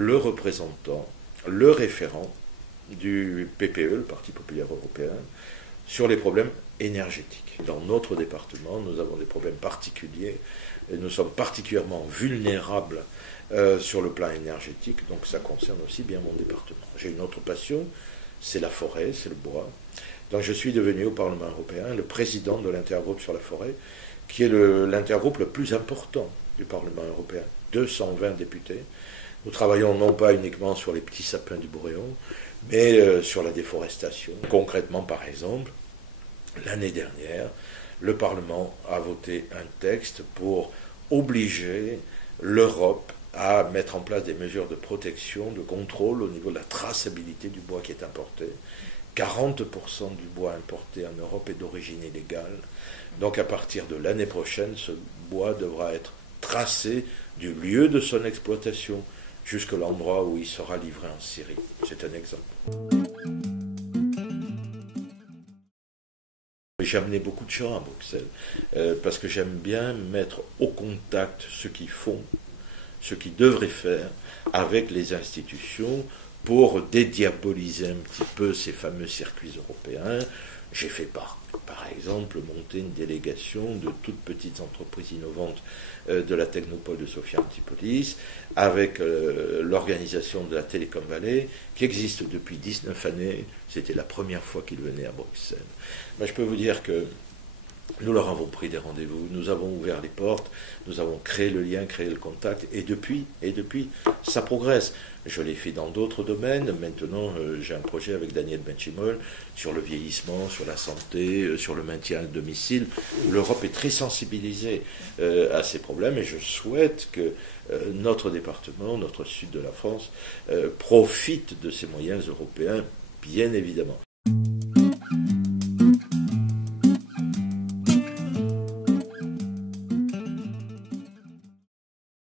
le représentant, le référent du PPE, le Parti populaire européen, sur les problèmes énergétiques. Dans notre département, nous avons des problèmes particuliers et nous sommes particulièrement vulnérables sur le plan énergétique, donc ça concerne aussi bien mon département. J'ai une autre passion, c'est la forêt, c'est le bois. Donc je suis devenu au Parlement européen le président de l'intergroupe sur la forêt, qui est l'intergroupe le plus important du Parlement européen, 220 députés. Nous travaillons non pas uniquement sur les petits sapins du Boréon, mais sur la déforestation. Concrètement, par exemple, l'année dernière, le Parlement a voté un texte pour obliger l'Europe à mettre en place des mesures de protection, de contrôle au niveau de la traçabilité du bois qui est importé. 40% du bois importé en Europe est d'origine illégale. Donc à partir de l'année prochaine, ce bois devra être tracé du lieu de son exploitation jusqu'à l'endroit où il sera livré en Syrie. C'est un exemple. J'ai amené beaucoup de gens à Bruxelles parce que j'aime bien mettre au contact ce qu'ils font, ce qu'ils devraient faire avec les institutions pour dédiaboliser un petit peu ces fameux circuits européens. J'ai fait par exemple monter une délégation de toutes petites entreprises innovantes de la Technopole de Sofia Antipolis avec l'organisation de la Telecom Valley qui existe depuis 19 années. C'était la première fois qu'ils venaient à Bruxelles. Mais je peux vous dire que nous leur avons pris des rendez-vous, nous avons ouvert les portes, nous avons créé le lien, créé le contact, et depuis, ça progresse. Je l'ai fait dans d'autres domaines. Maintenant, j'ai un projet avec Daniel Benchimol sur le vieillissement, sur la santé, sur le maintien à domicile. L'Europe est très sensibilisée à ces problèmes, et je souhaite que notre département, notre sud de la France, profite de ces moyens européens, bien évidemment.